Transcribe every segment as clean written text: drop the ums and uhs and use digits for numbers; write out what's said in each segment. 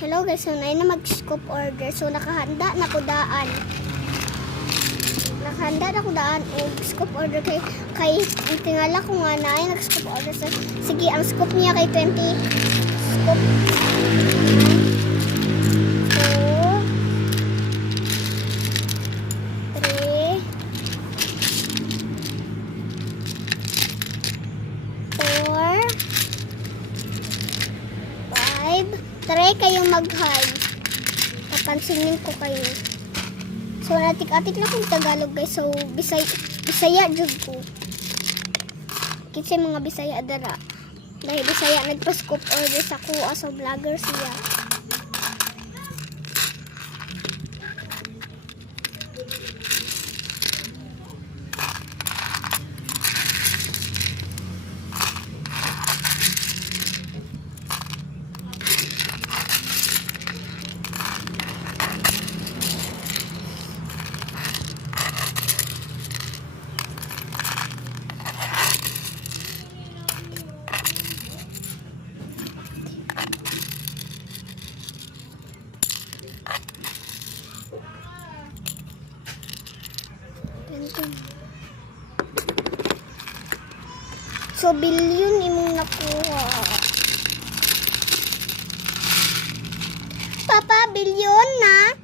Hello guys, so na mag-scoop order. So nakahanda na ko daan. Og scoop order kay tingala ko nga na ay nag-scoop order. So, sige, ang scoop niya kay 20 scoop. Try kayong mag-hide. Papansinin ko kayo. So, natik-atik lang kung Tagalog guys. So, Bisaya jud ko. Kinsay mga Bisaya dara. Dahil Bisaya nagpa-scoop order sa kuha. So, vlogger siya. So, billion imong nakuha. Papa, billion na.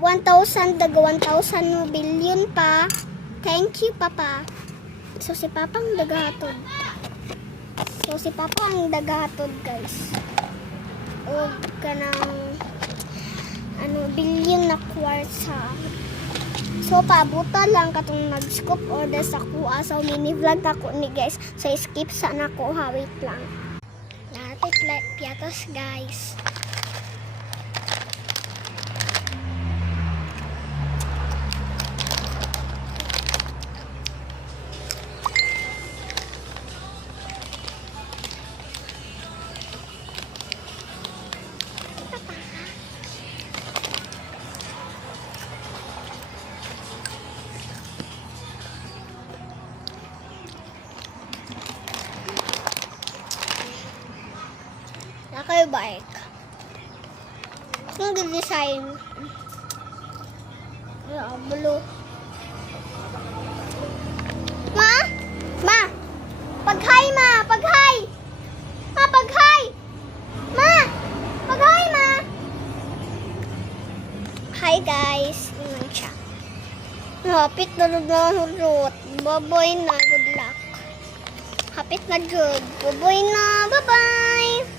1,000 daga 1,000 mo billion pa. Thank you, Papa. So, si Papa ang dagahatod. Guys. O, kanang billion na kwarsa. So, paabuta lang katong nag-scoop order sa kuha. So, mini-vlog ako ni guys. So, skip sa na ko. Wait lang. Natin like piatos guys. Kayo bike. Kung design blue. Ma, pag-hi ma, pag-hi. Ma, pag-hi. Ma, pag-hi ma. Hi guys. Naman siya. Hapit na hulot. Baboy na, good luck. Hapit na good. Baboy na, bye-bye.